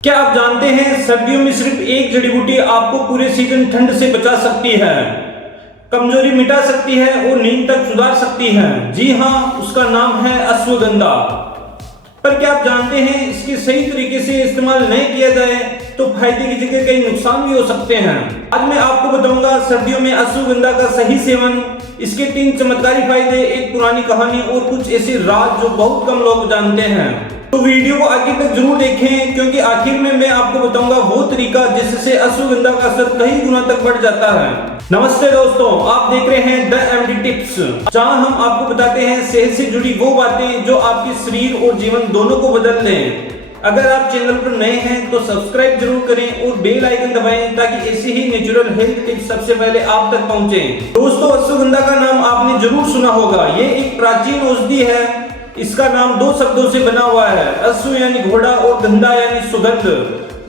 क्या आप जानते हैं सर्दियों में सिर्फ एक जड़ी बूटी आपको पूरे सीजन ठंड से बचा सकती है, कमजोरी मिटा सकती है और नींद तक सुधार सकती है। जी हाँ, उसका नाम है अश्वगंधा। पर क्या आप जानते हैं इसके सही तरीके से इस्तेमाल नहीं किया जाए तो फायदे की जगह कई नुकसान भी हो सकते हैं। आज मैं आपको बताऊंगा सर्दियों में अश्वगंधा का सही सेवन, इसके 3 चमत्कारी फायदे, एक पुरानी कहानी और कुछ ऐसे राज जो बहुत कम लोग जानते हैं। तो वीडियो को आगे तक जरूर देखें, क्योंकि आखिर में मैं आपको बताऊंगा वो तरीका जिससे अश्वगंधा का असर कई गुना तक बढ़ जाता है। नमस्ते दोस्तों, आप देख रहे हैं द एमडी टिप्स, जहां हम आपको बताते हैं सेहत से जुड़ी वो बातें जो आपके शरीर और जीवन दोनों को बदल दें। अगर आप चैनल पर नए हैं तो सब्सक्राइब जरूर करें और बेल आइकन दबाएं ताकि ऐसी ही नेचुरल हेल्थ टिप्स सबसे पहले आप तक पहुंचे। दोस्तों, अश्वगंधा का नाम आपने जरूर सुना होगा। ये एक प्राचीन औषधि है। इसका नाम 2 शब्दों से बना हुआ है, अश्व यानी घोड़ा और गंधा यानी सुगंध।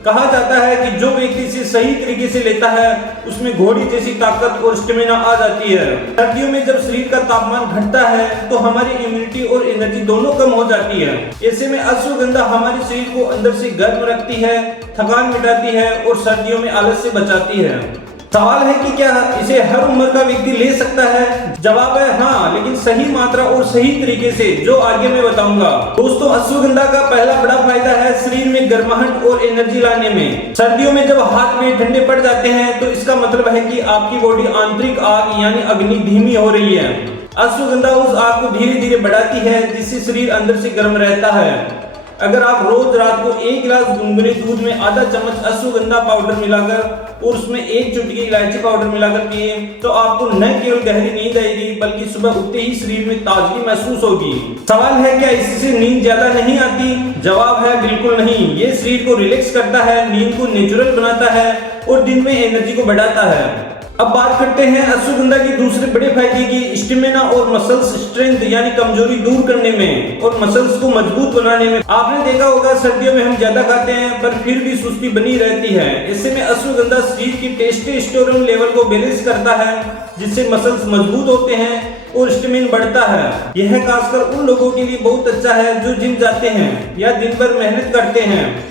कहा जाता है कि जो व्यक्ति इसे सही तरीके से लेता है उसमें घोड़ी जैसी ताकत और स्टेमिना आ जाती है। सर्दियों में जब शरीर का तापमान घटता है तो हमारी इम्यूनिटी और एनर्जी दोनों कम हो जाती है। ऐसे में अश्वगंधा हमारे शरीर को अंदर से गर्म रखती है, थकान मिटाती है और सर्दियों में आलस से बचाती है। सवाल है कि क्या इसे हर उम्र का व्यक्ति ले सकता है? जवाब है हाँ, लेकिन सही मात्रा और सही तरीके से, जो आगे मैं बताऊंगा। दोस्तों, अश्वगंधा का पहला बड़ा फायदा है शरीर में गर्माहट और एनर्जी लाने में। सर्दियों में जब हाथ में ठंडे पड़ जाते हैं तो इसका मतलब है कि आपकी बॉडी आंतरिक आग यानी अग्नि धीमी हो रही है। अश्वगंधा उस आग को धीरे धीरे बढ़ाती है जिससे शरीर अंदर से गर्म रहता है। अगर आप रोज रात को 1 गिलास गुनगुने दूध में आधा चम्मच अश्वगंधा पाउडर मिलाकर और उसमें 1 चुटकी इलायची पाउडर मिलाकर पिए तो आपको न केवल गहरी नींद आएगी बल्कि सुबह उठते ही शरीर में ताजगी महसूस होगी। सवाल है, क्या इससे नींद ज्यादा नहीं आती? जवाब है बिल्कुल नहीं। ये शरीर को रिलैक्स करता है, नींद को नेचुरल बनाता है और दिन में एनर्जी को बढ़ाता है। अब बात करते हैं अश्वगंधा के दूसरे बड़े फायदे की, स्टेमिना और मसल्स स्ट्रेंथ यानी कमजोरी दूर करने में और मसल्स को मजबूत बनाने में। आपने देखा होगा सर्दियों में हम ज्यादा खाते हैं पर फिर भी सुस्ती बनी रहती है। ऐसे में अश्वगंधा शरीर की टेस्टोस्टेरोन लेवल को बैलेंस करता है जिससे मसल्स मजबूत होते हैं और स्टेमिना बढ़ता है। यह खासकर उन लोगों के लिए बहुत अच्छा है जो जिम जाते हैं या दिन भर मेहनत करते हैं।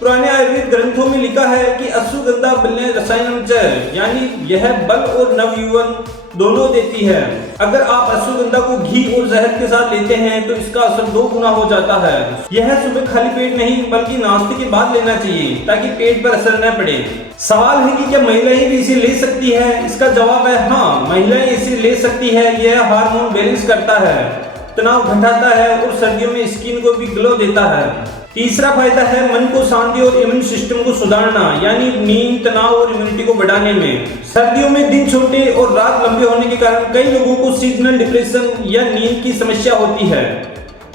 पुराने आयुर्वेद ग्रंथों में लिखा है कि अश्वगंधा बल्य रसायनम च, यानी यह बल और नवयुवन दोनों देती है। अगर आप अश्वगंधा को घी और जहर के साथ लेते हैं तो इसका असर 2 गुना हो जाता है। यह सुबह खाली पेट नहीं बल्कि नाश्ते के बाद लेना चाहिए ताकि पेट पर असर न पड़े। सवाल है कि क्या महिलाएं भी इसे ले सकती है? इसका जवाब है हाँ, महिलाएं इसे ले सकती है। यह हार्मोन बैलेंस करता है, तनाव घटाता है और सर्दियों में स्किन को भी ग्लो देता है। तीसरा फायदा है मन को शांति और इम्यून सिस्टम को सुधारना, यानी नींद, तनाव और इम्यूनिटी को बढ़ाने में। सर्दियों में दिन छोटे और रात लंबे होने के कारण कई लोगों को सीजनल डिप्रेशन या नींद की समस्या होती है।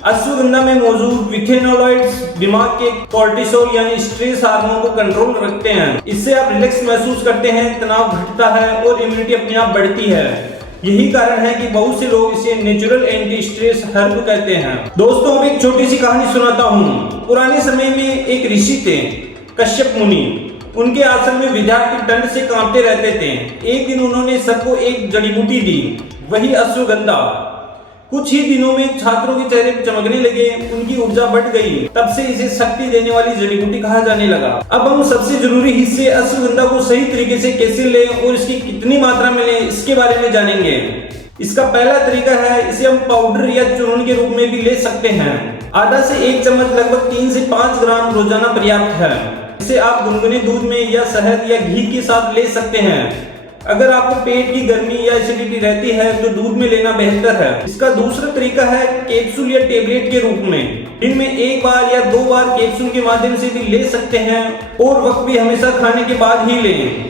अश्वगंधा में मौजूद विथेनोलॉइड्स दिमाग के कोर्टिसोल यानी स्ट्रेस हार्मोन को कंट्रोल रखते हैं। इससे आप रिलैक्स महसूस करते हैं, तनाव घटता है और इम्यूनिटी अपने आप बढ़ती है। यही कारण है कि बहुत से लोग इसे नेचुरल एंटी स्ट्रेस हर्ब कहते हैं। दोस्तों, अब एक छोटी सी कहानी सुनाता हूँ। पुराने समय में एक ऋषि थे, कश्यप मुनि। उनके आश्रम में विद्यार्थी ठंड से कांपते रहते थे। एक दिन उन्होंने सबको एक जड़ी बूटी दी, वही अश्वगंधा। कुछ ही दिनों में छात्रों के चेहरे चमकने लगे, उनकी ऊर्जा बढ़ गई। तब से इसे शक्ति देने वाली जड़ी बूटी कहा जाने लगा। अब हम सबसे जरूरी हिस्से अश्वगंधा को सही तरीके से कैसे लें और इसकी कितनी मात्रा में लें, इसके बारे में जानेंगे। इसका पहला तरीका है, इसे हम पाउडर या चूर्ण के रूप में भी ले सकते हैं। आधा से 1 चम्मच लगभग 3 से 5 ग्राम रोजाना पर्याप्त है। इसे आप गुनगुने दूध में या शहद या घी के साथ ले सकते हैं। अगर आपको पेट की गर्मी या एसिडिटी रहती है तो दूध में लेना बेहतर है। इसका दूसरा तरीका है कैप्सूल या टेबलेट के रूप में। दिन में 1 बार या 2 बार कैप्सूल के माध्यम से भी ले सकते हैं और वक्त भी हमेशा खाने के बाद ही लें।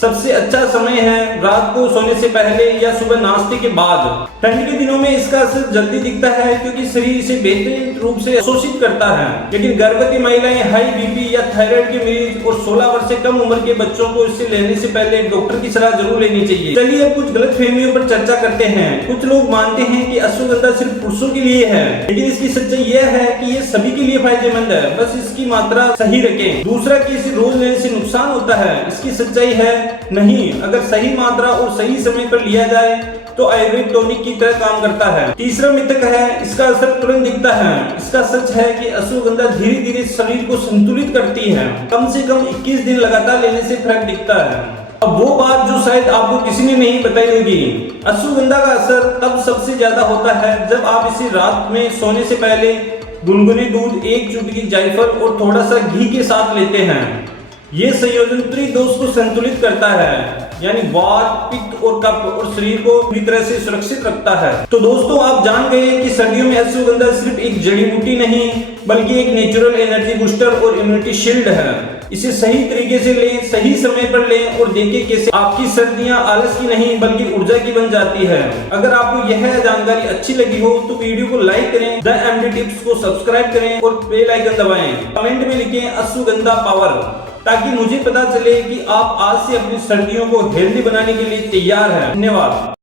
सबसे अच्छा समय है रात को सोने से पहले या सुबह नाश्ते के बाद। ठंड के दिनों में इसका असर जल्दी दिखता है क्योंकि शरीर इसे बेहतरीन रूप से अवशोषित करता है। लेकिन गर्भवती महिलाएं, हाई बीपी या थायराइड के मरीज और 16 वर्ष से कम उम्र के बच्चों को इसे लेने से पहले डॉक्टर की सलाह जरूर लेनी चाहिए। चलिए अब कुछ गलतफहमियों पर चर्चा करते हैं। कुछ लोग मानते हैं कि अश्वगंधा सिर्फ पुरुषों के लिए है, लेकिन इसकी सच्चाई यह है कि ये सभी के लिए फायदेमंद है, बस इसकी मात्रा सही रखें। दूसरा कि इसे रोज लेने से नुकसान होता है, इसकी सच्चाई है नहीं। अगर सही मात्रा और सही समय पर लिया जाए तो आयुर्वेद टॉनिक की तरह काम करता है। तीसरा मिथक है इसका असर तुरंत दिखता है। इसका सच है कि अश्वगंधा धीरे धीरे शरीर को संतुलित करती है। कम से कम 21 दिन लगातार लेने से फर्क दिखता है। अब वो बात जो शायद आपको किसी ने नहीं बताई होगी, अश्वगंधा का असर तब सबसे ज्यादा होता है जब आप इसे रात में सोने से पहले गुनगुने दूध, एक चुटकी जायफल और थोड़ा सा घी के साथ लेते हैं। ये संयोजन त्रिदोष को संतुलित करता है, यानी वात, पित्त और कफ, और शरीर को पूरी तरह से सुरक्षित रखता है। तो दोस्तों आप जान गए कि सर्दियों में अश्वगंधा सिर्फ एक जड़ी बूटी नहीं बल्कि एक नेचुरल एनर्जी बूस्टर और इम्यूनिटी शील्ड है। इसे सही तरीके से लें, सही समय पर लें और देखें कैसे आपकी सर्दियां आलस की नहीं बल्कि ऊर्जा की बन जाती है। अगर आपको यह जानकारी अच्छी लगी हो तो वीडियो को लाइक करें, द एमडी टिप्स को सब्सक्राइब करें और बेल आइकन दबाएं। कमेंट में लिखें अश्वगंधा पावर, ताकि मुझे पता चले कि आप आज से अपनी सर्दियों को हेल्दी बनाने के लिए तैयार हैं। धन्यवाद।